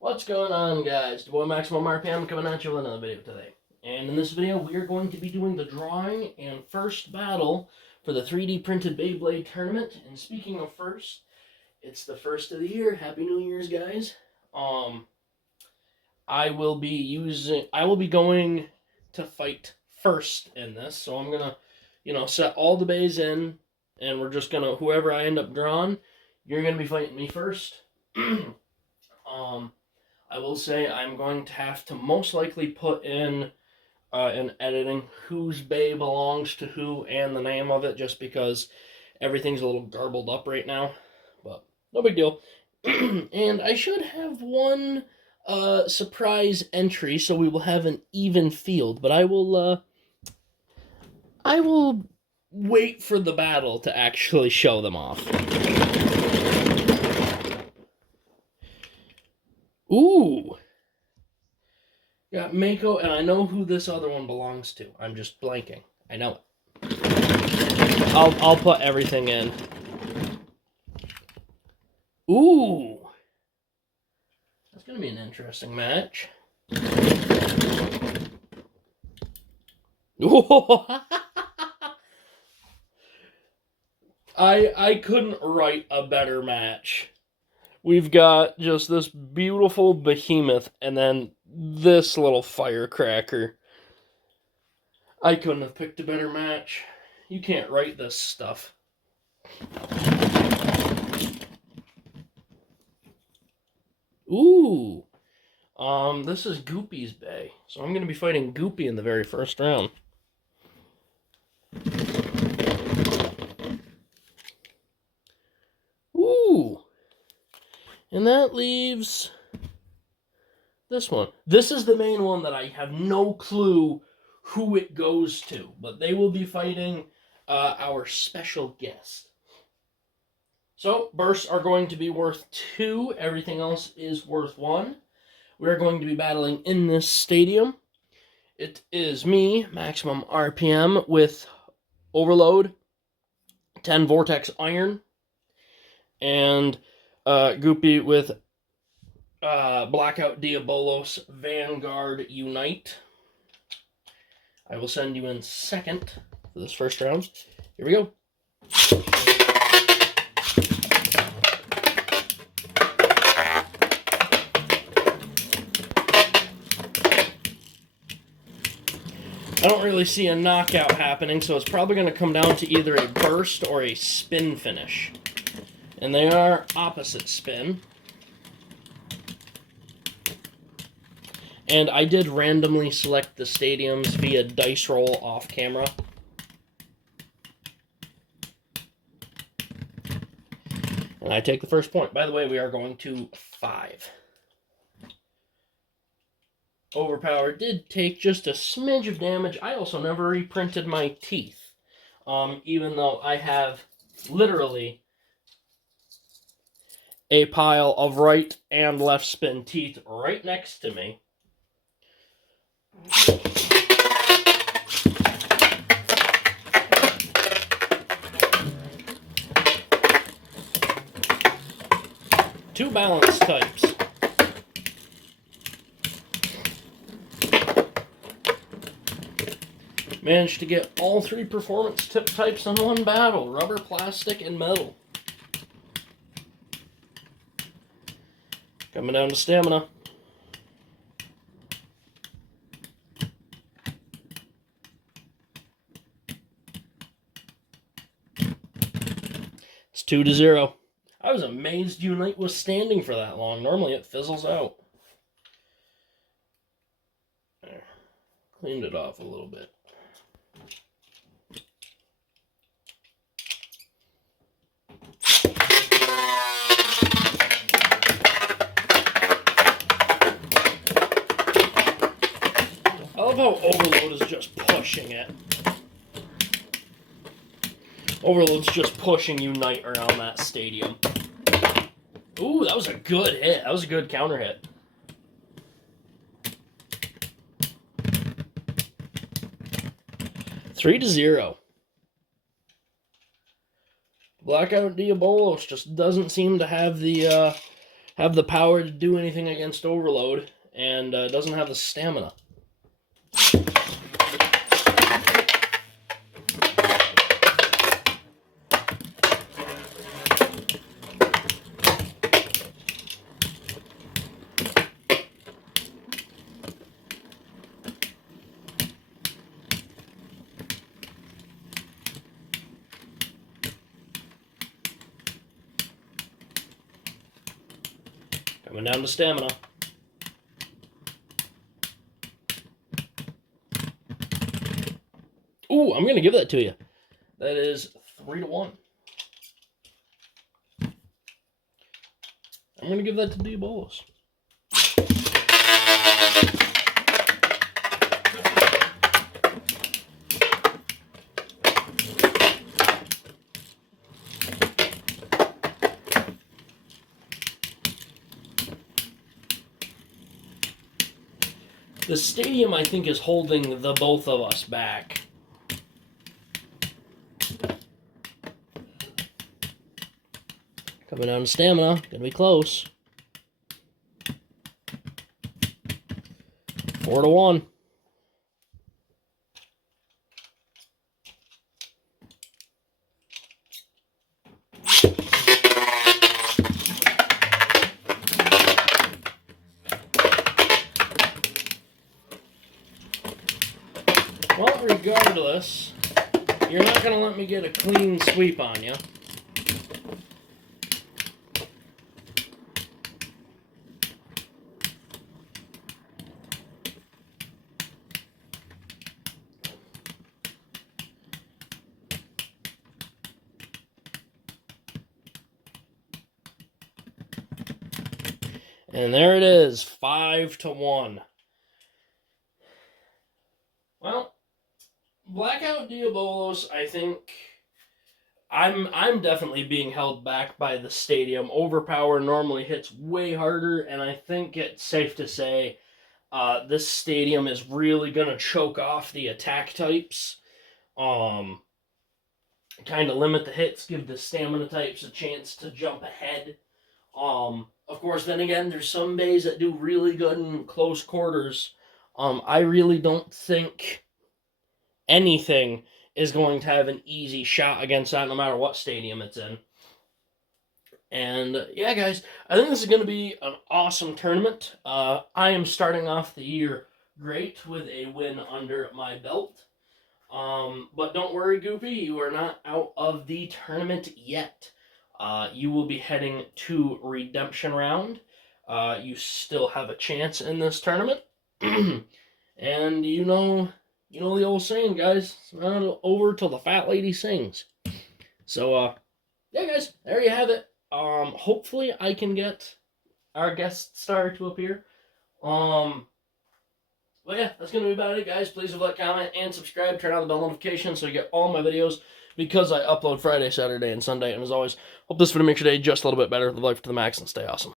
What's going on, guys? The boy Maximum RPM coming at you with another video today. And in this video, we are going to be doing the drawing and first battle for the 3D printed Beyblade tournament. And speaking of first, it's the first of the year. Happy New Year's, guys. I will be going to fight first in this. So I'm gonna, set all the bays in, and we're just gonna, whoever I end up drawing, you're gonna be fighting me first. I will say I'm going to have to most likely put in editing whose bay belongs to who and the name of it, just because everything's a little garbled up right now. But no big deal. And I should have one surprise entry, so we will have an even field. But I will wait for the battle to actually show them off. Ooh. Got Mako, and I know who this other one belongs to. I'm just blanking. I know it. I'll put everything in. Ooh. That's going to be an interesting match. I couldn't write a better match. We've got just this beautiful behemoth and then this little firecracker. I couldn't have picked a better match. You can't write this stuff. Ooh. This is Goopy's bay. So I'm going to be fighting Goopy in the very first round. Ooh. And that leaves this one. This is the main one that I have no clue who it goes to, but they will be fighting our special guest. So, bursts are going to be worth 2. Everything else is worth 1. We are going to be battling in this stadium. It is me, Maximum RPM, with Overload, 10 Vortex Iron, and Goopy with Blackout, Diabolos, Vanguard, Unite. I will send you in second for this first round. Here we go. I don't really see a knockout happening, so it's probably going to come down to either a burst or a spin finish. And they are opposite spin. And I did randomly select the stadiums via dice roll off camera. And I take the first point. By the way, we are going to 5. Overpower did take just a smidge of damage. I also never reprinted my teeth. Even though I have literally a pile of right and left spin teeth right next to me. Two balance types. Managed to get all 3 performance tip types on one battle. Rubber, plastic, and metal. Coming down to stamina. It's 2-0. I was amazed Unite was standing for that long. Normally it fizzles out. There. Cleaned it off a little bit. I love how Overload is just pushing it. Overload's just pushing Unite around that stadium. Ooh, that was a good hit. That was a good counter hit. Three to 0. Blackout Diabolos just doesn't seem to have the have the power to do anything against overload, and doesn't have the stamina. Coming down to stamina. Ooh, I'm going to give that to you. That is 3-1. I'm going to give that to Diabolos. The stadium, I think, is holding the both of us back. Coming down to stamina. Gonna be close. 4-1. Well, regardless, you're not going to let me get a clean sweep on you. And there it is, 5-1. Well, Blackout Diabolos, I think I'm definitely being held back by the stadium. Overpower normally hits way harder, and I think it's safe to say this stadium is really going to choke off the attack types. Kind of limit the hits, give the stamina types a chance to jump ahead. Of course, then again, there's some bays that do really good in close quarters. I really don't think anything is going to have an easy shot against that, no matter what stadium it's in. And yeah, guys, I think this is going to be an awesome tournament. I am starting off the year great with a win under my belt. But don't worry, Goopy, you are not out of the tournament yet. You will be heading to Redemption Round. You still have a chance in this tournament. And you know the old saying, guys, it's not over till the fat lady sings. So, yeah, guys, there you have it. Hopefully I can get our guest star to appear. But yeah, that's going to be about it, guys. Please leave a like, comment, and subscribe. Turn on the bell notifications so you get all my videos, because I upload Friday, Saturday, and Sunday. And as always, hope this video makes your day just a little bit better. Live life to the max and stay awesome.